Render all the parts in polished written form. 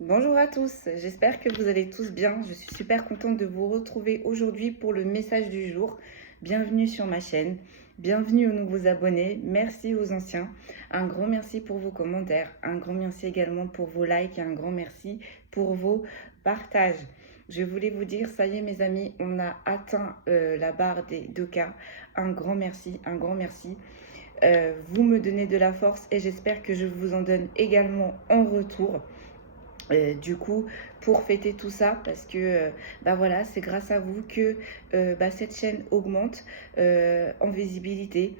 Bonjour à tous, j'espère que vous allez tous bien. Je suis super contente de vous retrouver aujourd'hui pour le message du jour. Bienvenue sur ma chaîne, bienvenue aux nouveaux abonnés, merci aux anciens. Un grand merci pour vos commentaires, un grand merci également pour vos likes et un grand merci pour vos partages. Je voulais vous dire, ça y est mes amis, on a atteint la barre des 2K. Un grand merci, un grand merci. Vous me donnez de la force et j'espère que je vous en donne également en retour. Du coup, pour fêter tout ça, parce que voilà, c'est grâce à vous que cette chaîne augmente en visibilité,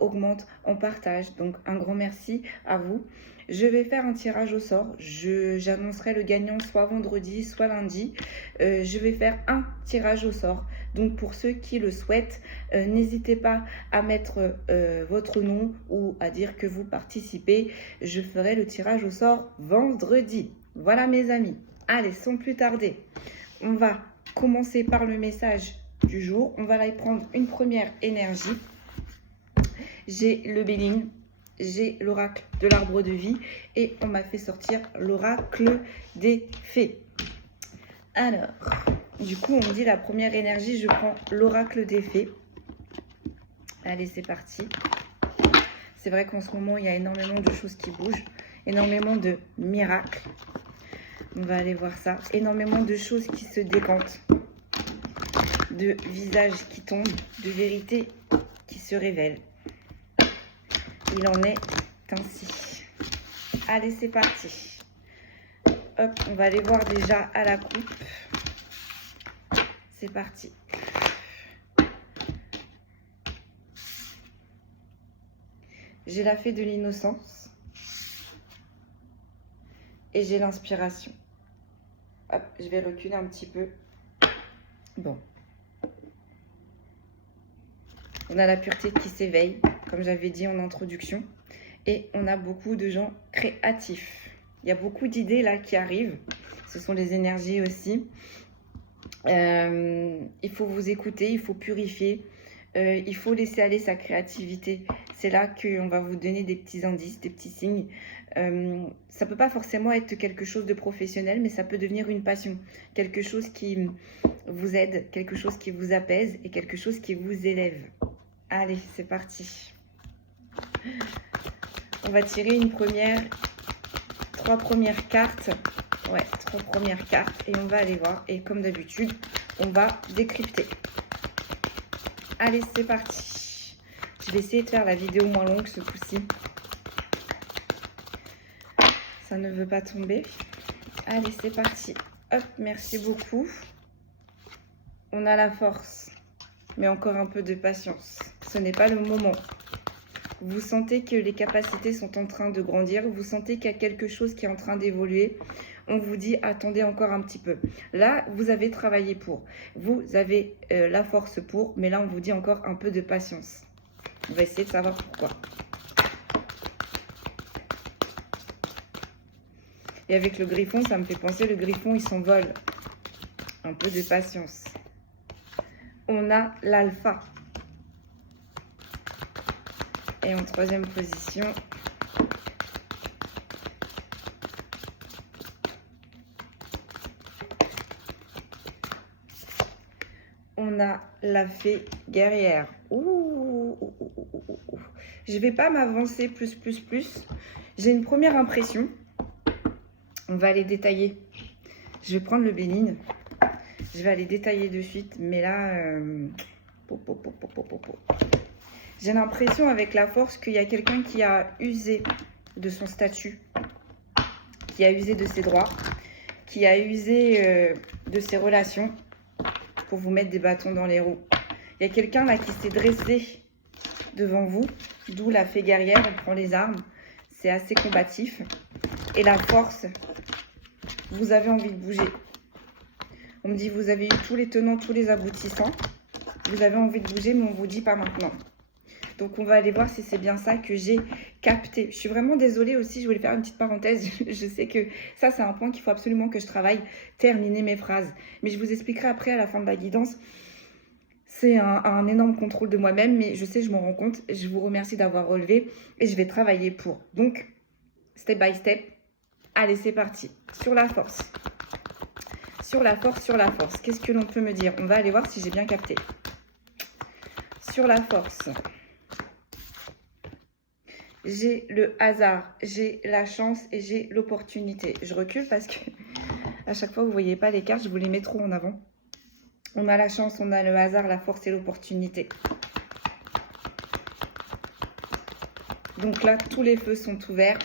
augmente en partage. Donc un grand merci à vous. Je vais faire un tirage au sort. J'annoncerai le gagnant soit vendredi, soit lundi. Je vais faire un tirage au sort. Donc pour ceux qui le souhaitent, n'hésitez pas à mettre votre nom ou à dire que vous participez. Je ferai le tirage au sort vendredi. Voilà mes amis. Allez, sans plus tarder, on va commencer par le message du jour. On va aller prendre une première énergie. J'ai le Béline, j'ai l'oracle de l'arbre de vie et on m'a fait sortir l'oracle des fées. Alors, du coup, on me dit la première énergie, je prends l'oracle des fées. Allez, c'est parti. C'est vrai qu'en ce moment, il y a énormément de choses qui bougent, énormément de miracles. On va aller voir ça. Énormément de choses qui se décantent, de visages qui tombent, de vérités qui se révèlent. Il en est ainsi. Allez, c'est parti. Hop, on va aller voir déjà à la coupe. C'est parti. J'ai la fée de l'innocence. Et j'ai l'inspiration. Hop, je vais reculer un petit peu. Bon. On a la pureté qui s'éveille, comme j'avais dit en introduction. Et on a beaucoup de gens créatifs. Il y a beaucoup d'idées là qui arrivent. Ce sont les énergies aussi. Il faut vous écouter, il faut purifier. Il faut laisser aller sa créativité. C'est là qu'on va vous donner des petits indices, des petits signes. Ça peut pas forcément être quelque chose de professionnel, mais ça peut devenir une passion. Quelque chose qui vous aide, quelque chose qui vous apaise et quelque chose qui vous élève. Allez, c'est parti. On va tirer trois premières cartes. Ouais, 3 premières cartes et on va aller voir. Et comme d'habitude, on va décrypter. Allez, c'est parti. Je vais essayer de faire la vidéo moins longue ce coup-ci. Ça ne veut pas tomber. Allez, c'est parti. Hop, merci beaucoup. On a la force, mais encore un peu de patience. Ce n'est pas le moment. Vous sentez que les capacités sont en train de grandir. Vous sentez qu'il y a quelque chose qui est en train d'évoluer. On vous dit, attendez encore un petit peu. Là, vous avez travaillé pour. Vous avez la force pour, mais là, on vous dit encore un peu de patience. On va essayer de savoir pourquoi. Et avec le griffon, ça me fait penser, le griffon, il s'envole. Un peu de patience. On a l'alpha. Et en troisième position, on a la fée guerrière. Ouh. Je vais pas m'avancer plus. J'ai une première impression. On va aller détailler. Je vais prendre le Béline. Je vais aller détailler de suite. Mais là, j'ai l'impression avec la force qu'il y a quelqu'un qui a usé de son statut, qui a usé de ses droits, qui a usé de ses relations pour vous mettre des bâtons dans les roues. Il y a quelqu'un là qui s'est dressé devant vous, d'où la fée guerrière, on prend les armes, c'est assez combatif. Et la force, vous avez envie de bouger. On me dit, vous avez eu tous les tenants, tous les aboutissants. Vous avez envie de bouger, mais on vous dit pas maintenant. Donc, on va aller voir si c'est bien ça que j'ai capté. Je suis vraiment désolée aussi, je voulais faire une petite parenthèse. Je sais que ça, c'est un point qu'il faut absolument que je travaille, terminer mes phrases. Mais je vous expliquerai après, à la fin de la guidance. C'est un énorme contrôle de moi-même, mais je sais, je m'en rends compte. Je vous remercie d'avoir relevé et je vais travailler pour. Donc, step by step, Allez, c'est parti. Sur la force. Sur la force, sur la force. Qu'est-ce que l'on peut me dire? On va aller voir si j'ai bien capté. Sur la force. J'ai le hasard, j'ai la chance et j'ai l'opportunité. Je recule parce que à chaque fois, vous ne voyez pas les cartes, je vous les mets trop en avant. On a la chance, on a le hasard, la force et l'opportunité. Donc là, tous les feux sont ouverts.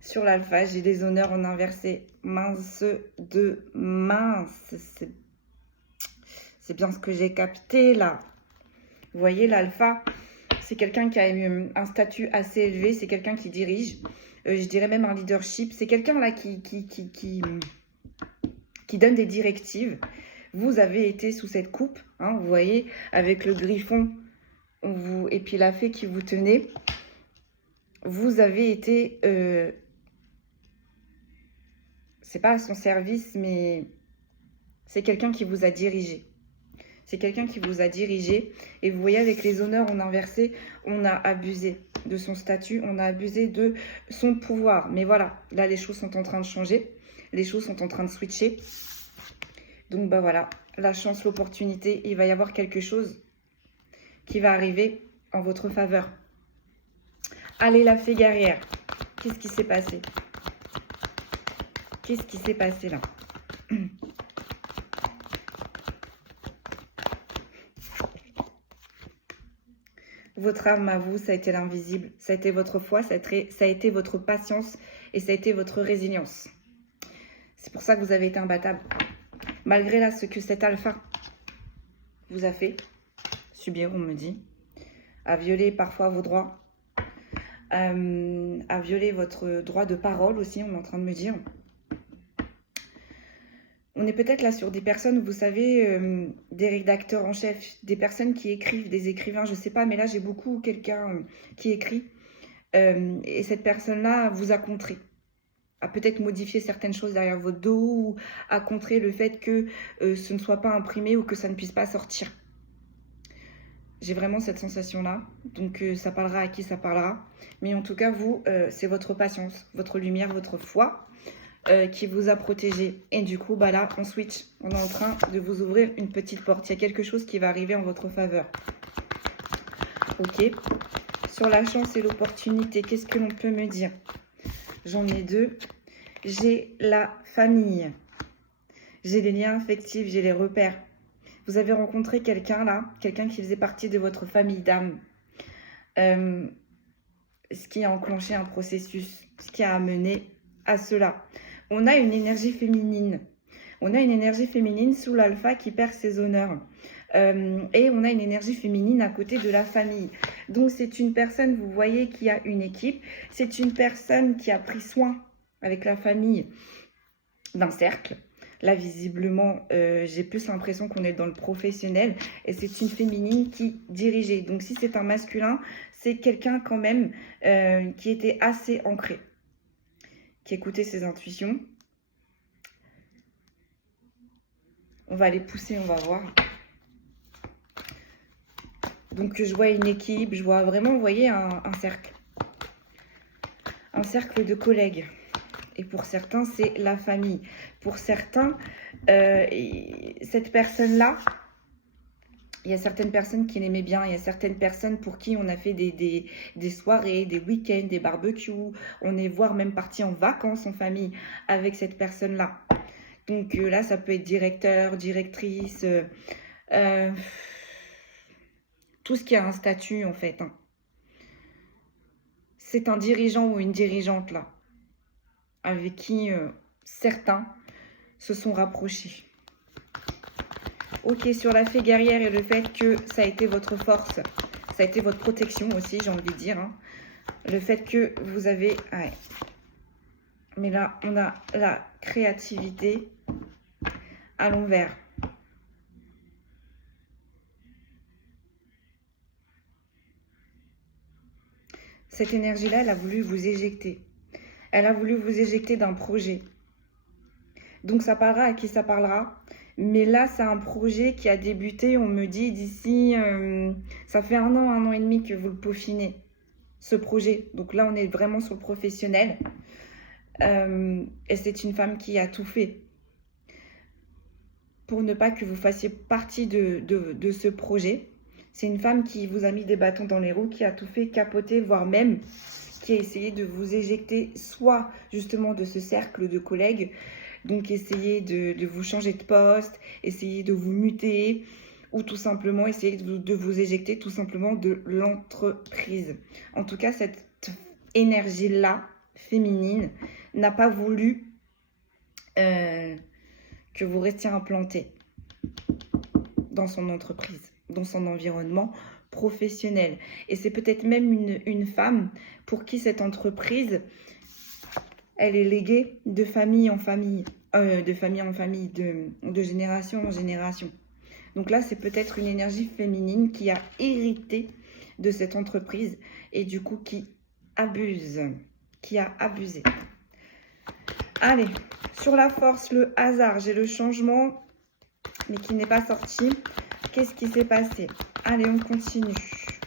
Sur l'alpha, j'ai des honneurs en inversé. Mince de mince. C'est bien ce que j'ai capté là. Vous voyez, l'alpha, c'est quelqu'un qui a un statut assez élevé. C'est quelqu'un qui dirige. Je dirais même un leadership. C'est quelqu'un là qui donne des directives. Vous avez été sous cette coupe. Hein, vous voyez, avec le griffon et puis la fée qui vous tenait. Vous avez été... c'est pas à son service, mais c'est quelqu'un qui vous a dirigé. C'est quelqu'un qui vous a dirigé. Et vous voyez, avec les honneurs en inversé, on a abusé de son statut, on a abusé de son pouvoir. Mais voilà, là, les choses sont en train de changer. Les choses sont en train de switcher. Donc, bah voilà, la chance, l'opportunité, il va y avoir quelque chose qui va arriver en votre faveur. Allez, la fée guerrière. Qu'est-ce qui s'est passé? Qu'est-ce qui s'est passé là? Votre arme à vous, ça a été l'invisible. Ça a été votre foi, ça a été votre patience et ça a été votre résilience. C'est pour ça que vous avez été imbattable. Malgré là ce que cet alpha vous a fait subir, on me dit, à violer parfois vos droits, à violer votre droit de parole aussi, on est en train de me dire. On est peut-être là sur des personnes, vous savez, des rédacteurs en chef, des personnes qui écrivent, des écrivains, je ne sais pas, mais là j'ai beaucoup quelqu'un qui écrit. Et cette personne-là vous a contré, a peut-être modifié certaines choses derrière votre dos, ou a contré le fait que ce ne soit pas imprimé ou que ça ne puisse pas sortir. J'ai vraiment cette sensation-là, donc ça parlera à qui ça parlera. Mais en tout cas, vous, c'est votre patience, votre lumière, votre foi qui vous a protégé. Et du coup, bah là, on switch. On est en train de vous ouvrir une petite porte. Il y a quelque chose qui va arriver en votre faveur. Ok. Sur la chance et l'opportunité, qu'est-ce que l'on peut me dire? J'en ai deux. J'ai la famille. J'ai les liens affectifs, j'ai les repères. Vous avez rencontré quelqu'un là, quelqu'un qui faisait partie de votre famille d'âme. Ce qui a enclenché un processus, ce qui a amené à cela. On a une énergie féminine. On a une énergie féminine sous l'alpha qui perd ses honneurs. Et on a une énergie féminine à côté de la famille. Donc c'est une personne, vous voyez, qui a une équipe. C'est une personne qui a pris soin avec la famille d'un cercle. Là, visiblement, j'ai plus l'impression qu'on est dans le professionnel. Et c'est une féminine qui dirigeait. Donc si c'est un masculin, c'est quelqu'un quand même qui était assez ancré, qui écoutait ses intuitions. On va les pousser, on va voir. Donc, je vois une équipe, je vois vraiment, vous voyez, un cercle. Un cercle de collègues. Et pour certains, c'est la famille. Pour certains, cette personne-là, il y a certaines personnes qui l'aimaient bien. Il y a certaines personnes pour qui on a fait des soirées, des week-ends, des barbecues. On est voire même parti en vacances en famille avec cette personne-là. Donc là, ça peut être directeur, directrice, tout ce qui a un statut en fait. Hein. C'est un dirigeant ou une dirigeante là, avec qui certains se sont rapprochés. Ok, sur la fée guerrière et le fait que ça a été votre force, ça a été votre protection aussi, j'ai envie de dire. Hein. Le fait que vous avez... Ouais. Mais là, on a la créativité à l'envers. Cette énergie-là, elle a voulu vous éjecter. Elle a voulu vous éjecter d'un projet. Donc, ça parlera à qui ça parlera. Mais là, c'est un projet qui a débuté, on me dit, d'ici... ça fait 1 an et demi que vous le peaufinez, ce projet. Donc là, on est vraiment sur le professionnel. Et c'est une femme qui a tout fait pour ne pas que vous fassiez partie de ce projet. C'est une femme qui vous a mis des bâtons dans les roues, qui a tout fait capoter, voire même qui a essayé de vous éjecter, soit justement de ce cercle de collègues, donc essayer de vous changer de poste, essayer de vous muter, ou tout simplement essayer de vous éjecter tout simplement de l'entreprise. En tout cas, cette énergie-là, féminine, n'a pas voulu que vous restiez implanté dans son entreprise, dans son environnement professionnel. Et c'est peut-être même une femme pour qui cette entreprise, elle est léguée de famille en famille, de génération en génération. Donc là, c'est peut-être une énergie féminine qui a hérité de cette entreprise et du coup qui abuse, qui a abusé. Allez, sur la force, le hasard, j'ai le changement, mais qui n'est pas sorti. Qu'est-ce qui s'est passé? Allez, on continue.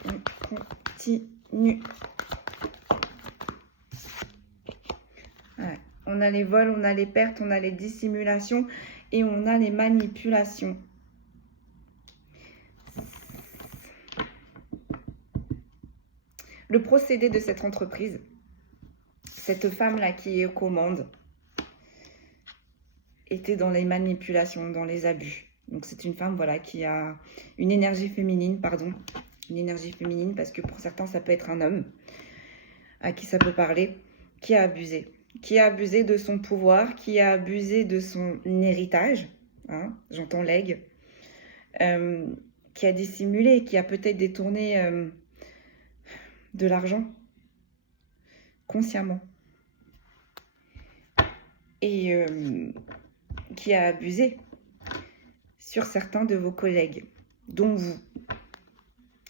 On continue. Ouais. On a les vols, on a les pertes, on a les dissimulations et on a les manipulations. Le procédé de cette entreprise, cette femme-là qui est aux commandes, était dans les manipulations, dans les abus. Donc c'est une femme, voilà, qui a une énergie féminine, pardon, une énergie féminine, parce que pour certains, ça peut être un homme à qui ça peut parler, qui a abusé de son pouvoir, qui a abusé de son héritage, hein, j'entends legs, qui a dissimulé, qui a peut-être détourné de l'argent consciemment et qui a abusé sur certains de vos collègues, dont vous.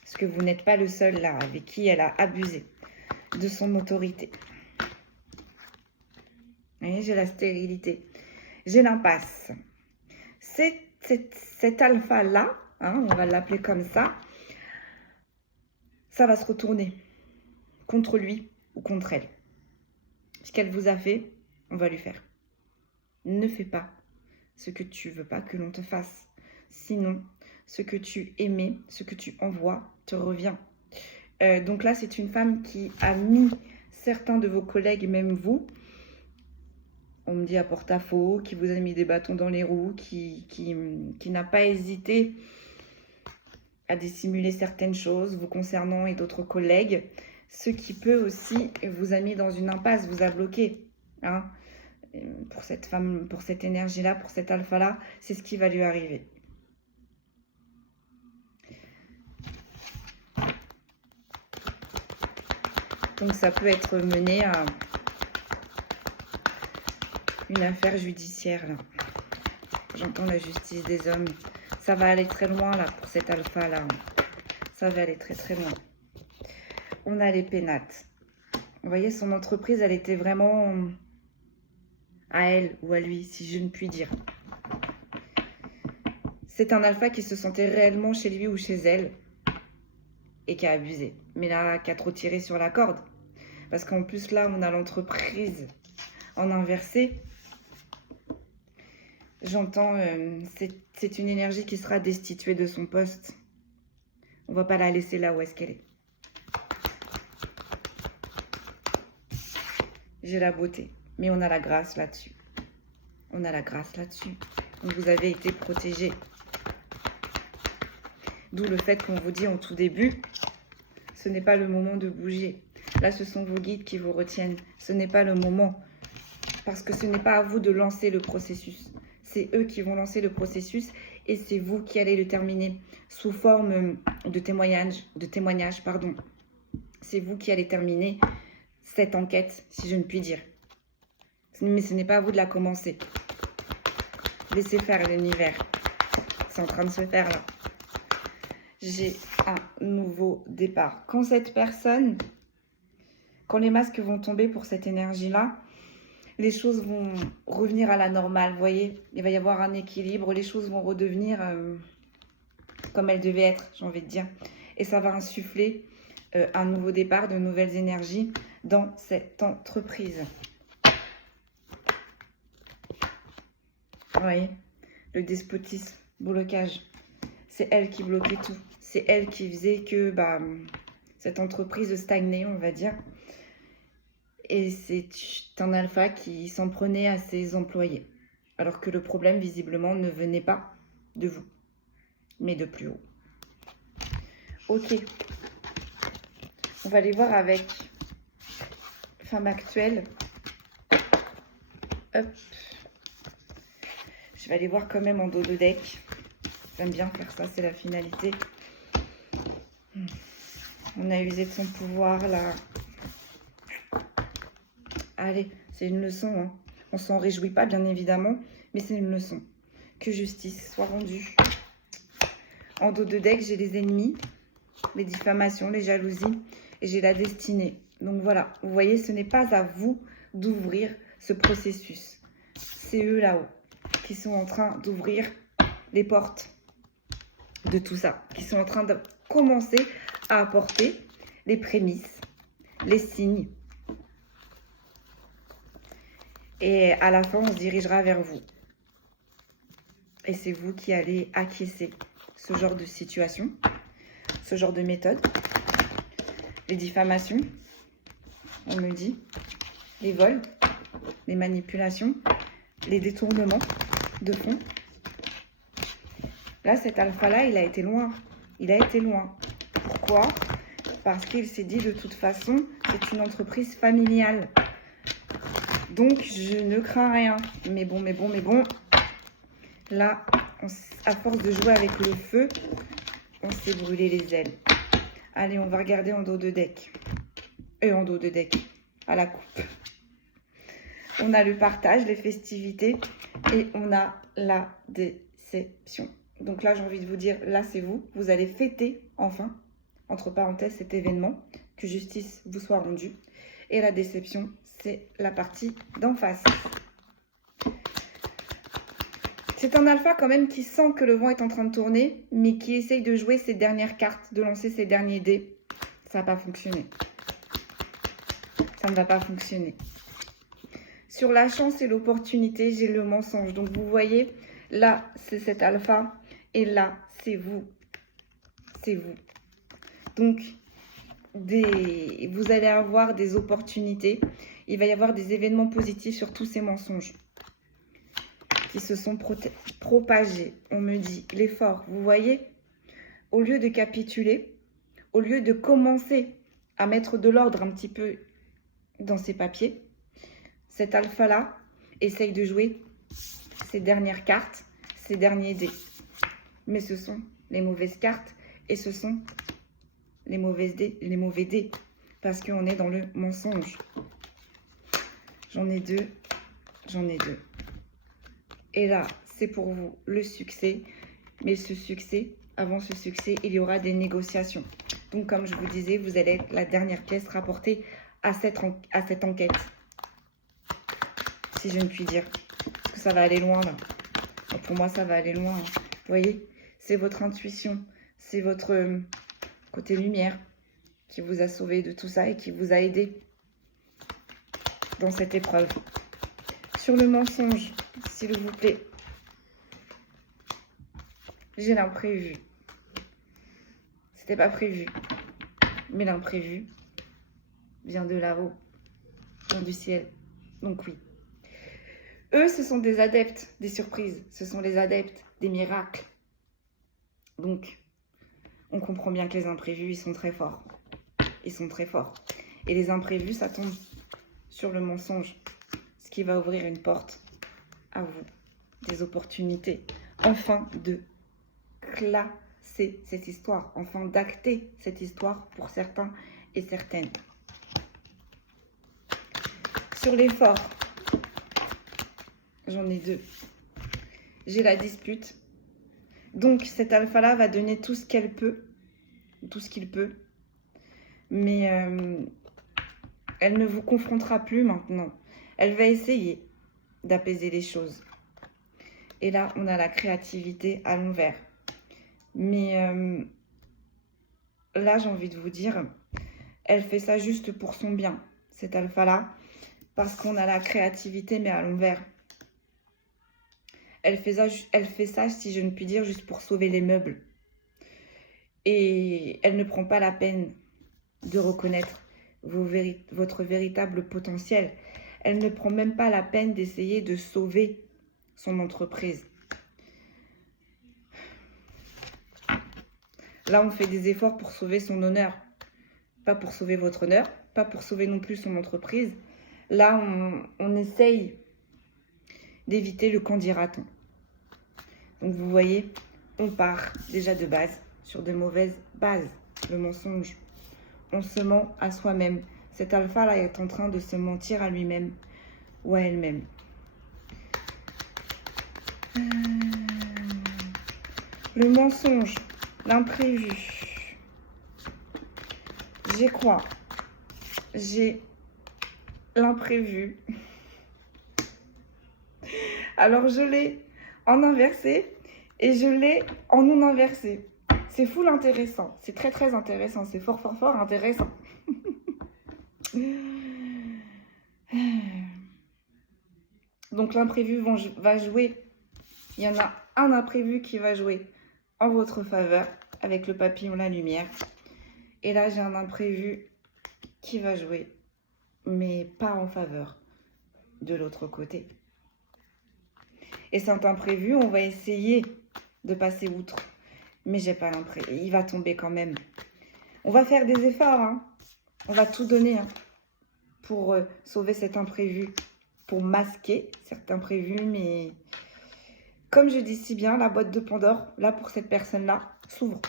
Parce que vous n'êtes pas le seul là avec qui elle a abusé de son autorité. Et j'ai la stérilité, j'ai l'impasse. Cet alpha-là, hein, on va l'appeler comme ça va se retourner contre lui ou contre elle. Ce qu'elle vous a fait, on va lui faire. Ne fais pas ce que tu veux pas que l'on te fasse. Sinon, ce que tu aimais, ce que tu envoies, te revient. Donc là, c'est une femme qui a mis certains de vos collègues, même vous, on me dit à porte-à-faux, qui vous a mis des bâtons dans les roues, qui n'a pas hésité à dissimuler certaines choses vous concernant et d'autres collègues, ce qui peut aussi vous a mis dans une impasse, vous a bloqué. Hein. Pour cette femme, pour cette énergie-là, pour cet alpha-là, c'est ce qui va lui arriver. Donc ça peut être mené à une affaire judiciaire, là. J'entends la justice des hommes. Ça va aller très loin, là, pour cet alpha-là. Ça va aller très, très loin. On a les pénates. Vous voyez, son entreprise, elle était vraiment à elle ou à lui, si je ne puis dire. C'est un alpha qui se sentait réellement chez lui ou chez elle et qui a abusé. Mais là, qui a trop tiré sur la corde. Parce qu'en plus, là, on a l'entreprise en inversé. J'entends, c'est une énergie qui sera destituée de son poste. On va pas la laisser là où est-ce qu'elle est. J'ai la beauté, mais on a la grâce là-dessus. On a la grâce là-dessus. Donc vous avez été protégé. D'où le fait qu'on vous dit en tout début, ce n'est pas le moment de bouger. Là, ce sont vos guides qui vous retiennent. Ce n'est pas le moment. Parce que ce n'est pas à vous de lancer le processus. C'est eux qui vont lancer le processus et c'est vous qui allez le terminer sous forme de témoignage, pardon. C'est vous qui allez terminer cette enquête, si je ne puis dire. Mais ce n'est pas à vous de la commencer. Laissez faire l'univers. C'est en train de se faire là. J'ai un nouveau départ. Quand cette personne, quand les masques vont tomber pour cette énergie-là, les choses vont revenir à la normale, vous voyez. Il va y avoir un équilibre, les choses vont redevenir comme elles devaient être, j'ai envie de dire. Et ça va insuffler un nouveau départ, de nouvelles énergies dans cette entreprise. Vous voyez, le despotisme, blocage. C'est elle qui bloquait tout. C'est elle qui faisait que cette entreprise stagnait, on va dire. Et c'est un alpha qui s'en prenait à ses employés. Alors que le problème, visiblement, ne venait pas de vous, mais de plus haut. Ok. On va aller voir avec femme actuelle. Hop. Je vais aller voir quand même en dos de deck. J'aime bien faire ça, c'est la finalité. On a usé de son pouvoir là. Allez, c'est une leçon. Hein. On s'en réjouit pas, bien évidemment, mais c'est une leçon. Que justice soit rendue. En dos de deck, j'ai les ennemis, les diffamations, les jalousies, et j'ai la destinée. Donc voilà, vous voyez, ce n'est pas à vous d'ouvrir ce processus. C'est eux là-haut qui sont en train d'ouvrir les portes de tout ça, qui sont en train de commencer à apporter les prémices, les signes. Et à la fin, on se dirigera vers vous. Et c'est vous qui allez acquiescer ce genre de situation, ce genre de méthode. Les diffamations, on me dit, les vols, les manipulations, les détournements de fonds. Là, cet alpha-là, il a été loin. Il a été loin. Pourquoi? Parce qu'il s'est dit, de toute façon, c'est une entreprise familiale. Donc, je ne crains rien. Mais bon. Là, à force de jouer avec le feu, on s'est brûlé les ailes. Allez, on va regarder en dos de deck. En dos de deck, à la coupe. On a le partage, les festivités et on a la déception. Donc là, j'ai envie de vous dire, là, c'est vous. Vous allez fêter, enfin, entre parenthèses, cet événement. Que justice vous soit rendue. Et la déception, c'est la partie d'en face. C'est un alpha quand même qui sent que le vent est en train de tourner, mais qui essaye de jouer ses dernières cartes, de lancer ses derniers dés. Ça n'a pas fonctionné. Ça ne va pas fonctionner. Sur la chance et l'opportunité, j'ai le mensonge. Donc vous voyez, là, c'est cet alpha, et là, c'est vous. C'est vous. Donc, vous allez avoir des opportunités. Il va y avoir des événements positifs sur tous ces mensonges qui se sont propagés. On me dit l'effort. Vous voyez, au lieu de capituler, au lieu de commencer à mettre de l'ordre un petit peu dans ses papiers, cet alpha-là essaye de jouer ses dernières cartes, ses derniers dés. Mais ce sont les mauvaises cartes et ce sont les mauvais dés. Parce qu'on est dans le mensonge. J'en ai deux. Et là, c'est pour vous le succès. Mais ce succès, avant ce succès, il y aura des négociations. Donc, comme je vous disais, vous allez être la dernière pièce rapportée à cette enquête. Si je ne puis dire. Parce que ça va aller loin, là. Pour moi, ça va aller loin. Hein. Vous voyez, c'est votre intuition. C'est votre côté lumière qui vous a sauvé de tout ça et qui vous a aidé dans cette épreuve. Sur le mensonge, s'il vous plaît. J'ai l'imprévu. C'était pas prévu. Mais l'imprévu vient de là-haut, vient du ciel. Donc oui. Eux, ce sont des adeptes des surprises. Ce sont les adeptes des miracles. Donc, on comprend bien que les imprévus, ils sont très forts. Ils sont très forts. Et les imprévus, ça tombe sur le mensonge. Ce qui va ouvrir une porte à vous. Des opportunités. Enfin, de classer cette histoire. Enfin, d'acter cette histoire pour certains et certaines. Sur l'effort, j'en ai deux. J'ai la dispute. Donc, cet alpha-là va donner tout ce qu'elle peut. Tout ce qu'il peut. Mais elle ne vous confrontera plus maintenant. Elle va essayer d'apaiser les choses. Et là, on a la créativité à l'envers. Mais là, j'ai envie de vous dire, elle fait ça juste pour son bien, cet alpha-là. Parce qu'on a la créativité, mais à l'envers. Elle fait ça, si je ne puis dire, juste pour sauver les meubles. Et elle ne prend pas la peine de reconnaître votre véritable potentiel. Elle ne prend même pas la peine d'essayer de sauver son entreprise. Là, on fait des efforts pour sauver son honneur. Pas pour sauver votre honneur, pas pour sauver non plus son entreprise. Là, on essaye d'éviter le qu'en dira-t-on. Donc, vous voyez, on part déjà de base sur de mauvaises bases. Le mensonge. On se ment à soi-même. Cet alpha-là est en train de se mentir à lui-même ou à elle-même. Le mensonge, l'imprévu. J'ai quoi? J'ai l'imprévu. Alors, je l'ai en inversé et je l'ai en non inversé. C'est full intéressant. C'est très, très intéressant. C'est fort, fort, fort intéressant. Donc, l'imprévu va jouer. Il y en a un imprévu qui va jouer en votre faveur avec le papillon, la lumière. Et là, j'ai un imprévu qui va jouer, mais pas en faveur de l'autre côté. Et cet imprévu, on va essayer de passer outre. Mais j'ai pas l'imprévu. Il va tomber quand même. On va faire des efforts. Hein. On va tout donner pour sauver cet imprévu. Pour masquer cet imprévu. Mais comme je dis si bien, la boîte de Pandore, là pour cette personne-là, s'ouvre.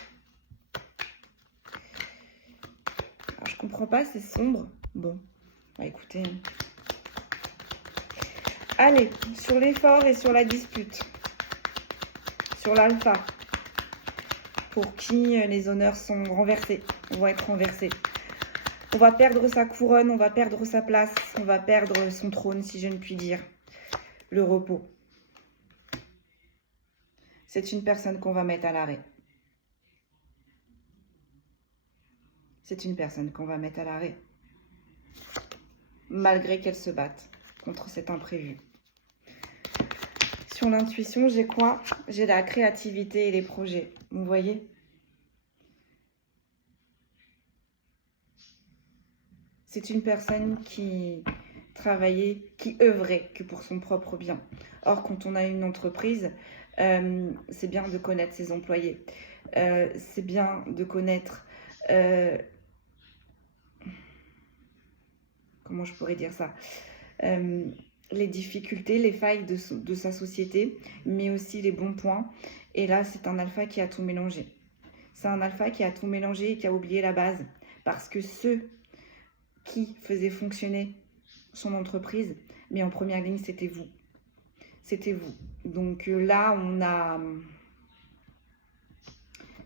Alors, je comprends pas, c'est sombre. Bon, bah écoutez. Allez, sur l'effort et sur la dispute. Sur l'alpha. Pour qui les honneurs sont renversés, vont être renversés. On va perdre sa couronne, on va perdre sa place, on va perdre son trône, si je ne puis dire. Le repos. C'est une personne qu'on va mettre à l'arrêt. C'est une personne qu'on va mettre à l'arrêt. Malgré qu'elle se batte contre cet imprévu. Sur l'intuition, j'ai quoi? J'ai la créativité et les projets. Vous voyez? C'est une personne qui travaillait, qui œuvrait que pour son propre bien. Or, quand on a une entreprise, c'est bien de connaître ses employés. C'est bien de connaître... comment je pourrais dire ça? Les difficultés, les failles de sa société, mais aussi les bons points. Et là, c'est un alpha qui a tout mélangé. C'est un alpha qui a tout mélangé et qui a oublié la base. Parce que ceux qui faisaient fonctionner son entreprise, mais en première ligne, c'était vous. C'était vous. Donc là, on a,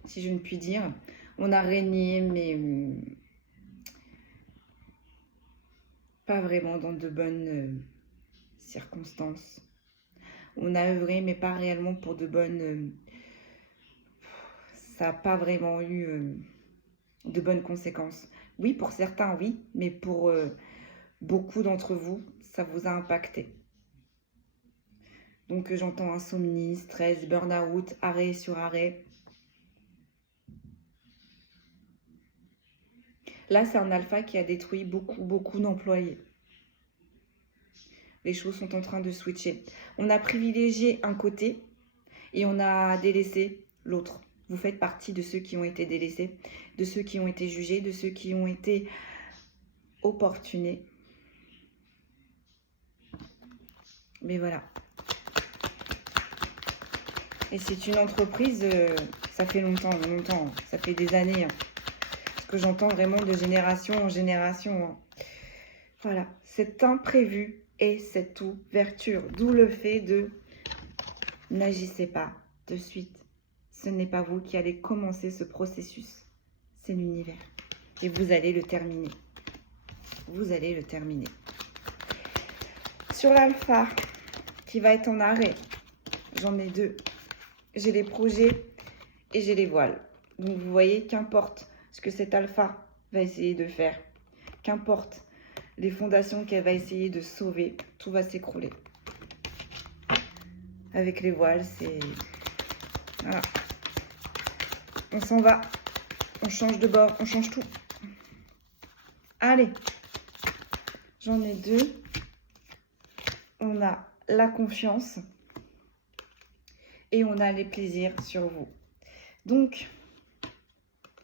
si je ne puis dire, on a régné, mais pas vraiment dans de bonnes circonstances. On a œuvré, mais pas réellement pour de bonnes... ça n'a pas vraiment eu de bonnes conséquences. Oui, pour certains, oui, mais pour beaucoup d'entre vous, ça vous a impacté. Donc, j'entends insomnie, stress, burn-out, arrêt sur arrêt. Là, c'est un alpha qui a détruit beaucoup d'employés. Les choses sont en train de switcher. On a privilégié un côté et on a délaissé l'autre. Vous faites partie de ceux qui ont été délaissés, de ceux qui ont été jugés, de ceux qui ont été opportunés. Mais voilà. Et c'est une entreprise, ça fait longtemps, ça fait des années. Parce que j'entends vraiment de génération en génération. Voilà, c'est imprévu et cette ouverture. D'où le fait de n'agissez pas de suite. Ce n'est pas vous qui allez commencer ce processus. C'est l'univers. Et vous allez le terminer. Vous allez le terminer. Sur l'alpha, qui va être en arrêt, j'en ai deux. J'ai les projets et j'ai les voiles. Donc vous voyez, qu'importe ce que cet alpha va essayer de faire, qu'importe les fondations qu'elle va essayer de sauver, tout va s'écrouler. avec les voiles, c'est... Voilà. On s'en va. On change de bord. On change tout. Allez. J'en ai deux. On a la confiance. Et on a les plaisirs sur vous. Donc,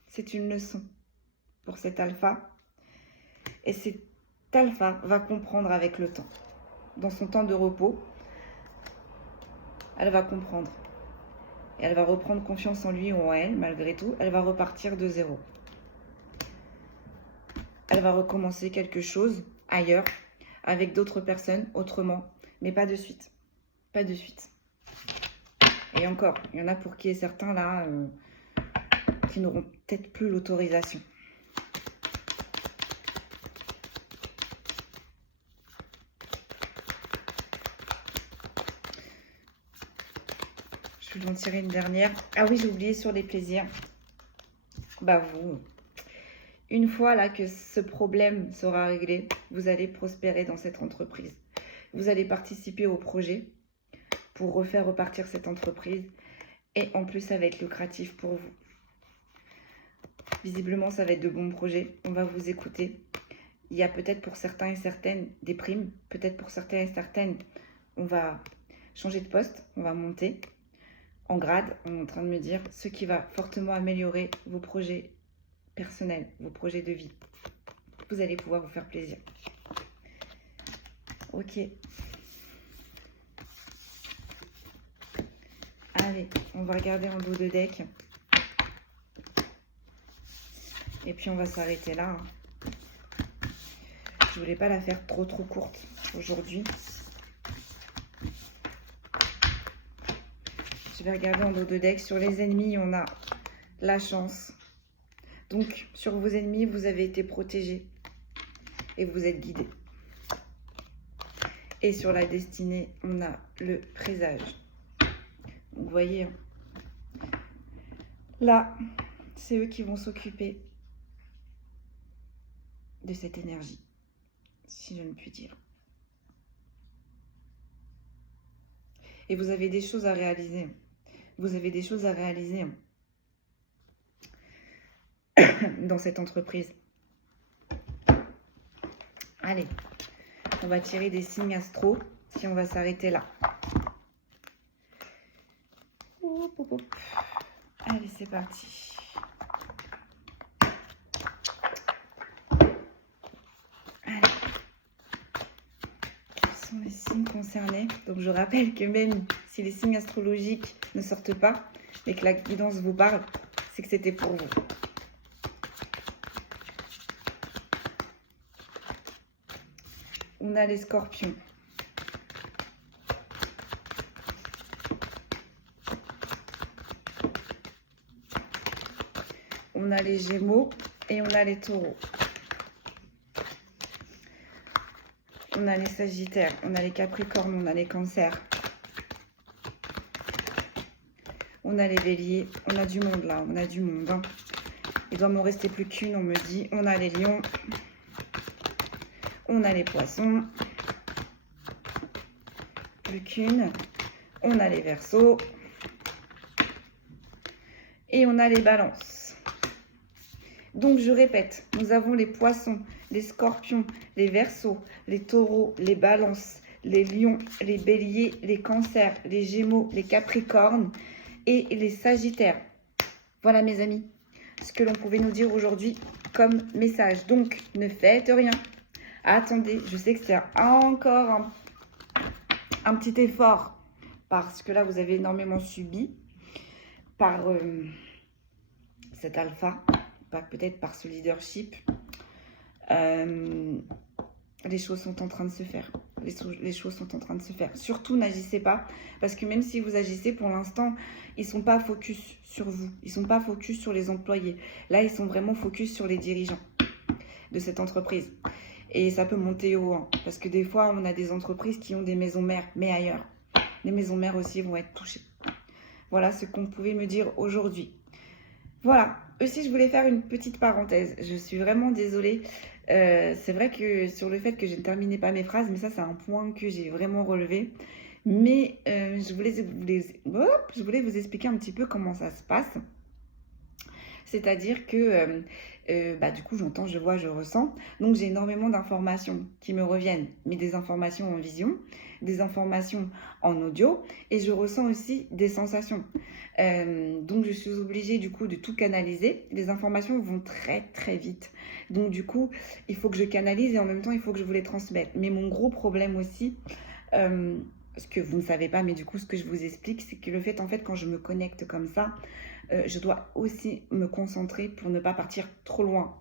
c'est une leçon pour cet alpha. Et cet alpha va comprendre avec le temps. Dans son temps de repos, elle va comprendre. Et elle va reprendre confiance en lui ou en elle, malgré tout. Elle va repartir de zéro. Elle va recommencer quelque chose ailleurs, avec d'autres personnes, autrement. Mais pas de suite. Pas de suite. Et encore, il y en a pour qui est certains là, qui n'auront peut-être plus l'autorisation. Je vais en tirer une dernière. Ah oui, j'ai oublié sur les plaisirs. Bah vous, une fois là que ce problème sera réglé, vous allez prospérer dans cette entreprise. Vous allez participer au projet pour refaire repartir cette entreprise. Et en plus, ça va être lucratif pour vous. Visiblement, ça va être de bons projets. On va vous écouter. Il y a peut-être pour certains et certaines des primes. Peut-être pour certains et certaines, on va changer de poste. On va monter en grade, on est en train de me dire, ce qui va fortement améliorer vos projets personnels, vos projets de vie. Vous allez pouvoir vous faire plaisir. Ok. Allez, on va regarder en dos de deck. Et puis on va s'arrêter là. Je voulais pas la faire trop courte aujourd'hui. Je vais regarder en dos de deck. Sur les ennemis, on a la chance. Donc, sur vos ennemis, vous avez été protégés. Et vous êtes guidés. Et sur la destinée, on a le présage. Donc, vous voyez, là, c'est eux qui vont s'occuper de cette énergie, si je ne puis dire. Et vous avez des choses à réaliser. Vous avez des choses à réaliser dans cette entreprise. Allez, on va tirer des signes astro si on va s'arrêter là. Hop, hop, hop. Allez, c'est parti. Allez. Quels sont les signes concernés? Donc, je rappelle que même si les signes astrologiques ne sortent pas, mais que la guidance vous parle, c'est que c'était pour vous. On a les scorpions. On a les gémeaux et on a les taureaux. On a les sagittaires, on a les capricornes, on a les cancers. On a les béliers, on a du monde là, on a du monde. Hein. Il doit m'en rester plus qu'une, on me dit. On a les lions, on a les poissons, plus qu'une. On a les verseaux et on a les balances. Donc je répète, nous avons les poissons, les scorpions, les verseaux, les taureaux, les balances, les lions, les béliers, les cancers, les gémeaux, les capricornes et les sagittaires. Voilà mes amis, ce que l'on pouvait nous dire aujourd'hui comme message. Donc ne faites rien. Attendez, je sais que c'est encore un petit effort parce que là vous avez énormément subi par cet alpha, peut-être par ce leadership. Les choses sont en train de se faire. Les choses sont en train de se faire. Surtout, n'agissez pas. Parce que même si vous agissez, pour l'instant, ils ne sont pas focus sur vous. Ils ne sont pas focus sur les employés. Là, ils sont vraiment focus sur les dirigeants de cette entreprise. Et ça peut monter haut. Hein, parce que des fois, on a des entreprises qui ont des maisons mères, mais ailleurs. Les maisons mères aussi vont être touchées. Voilà ce qu'on pouvait me dire aujourd'hui. Voilà. Aussi, je voulais faire une petite parenthèse. Je suis vraiment désolée. C'est vrai que sur le fait que je ne terminais pas mes phrases, mais ça, c'est un point que j'ai vraiment relevé. Mais je voulais vous expliquer un petit peu comment ça se passe. C'est-à-dire que du coup, j'entends, je vois, je ressens. Donc, j'ai énormément d'informations qui me reviennent, mais des informations en vision, des informations en audio, et je ressens aussi des sensations. Donc, je suis obligée du coup de tout canaliser. Les informations vont très très vite. Donc, du coup, il faut que je canalise et en même temps, il faut que je vous les transmette. Mais mon gros problème aussi, ce que vous ne savez pas, mais du coup, ce que je vous explique, c'est que le fait, en fait, quand je me connecte comme ça, je dois aussi me concentrer pour ne pas partir trop loin.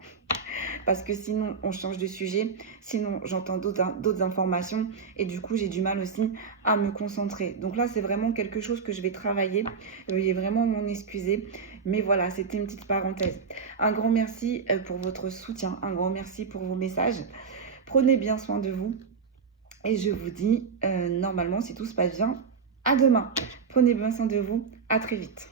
Parce que sinon, on change de sujet. Sinon, j'entends d'autres informations. Et du coup, j'ai du mal aussi à me concentrer. Donc là, c'est vraiment quelque chose que je vais travailler. Veuillez vraiment m'en excuser. Mais voilà, c'était une petite parenthèse. Un grand merci pour votre soutien. Un grand merci pour vos messages. Prenez bien soin de vous. Et je vous dis, normalement, si tout se passe bien, à demain. Prenez bien soin de vous. À très vite.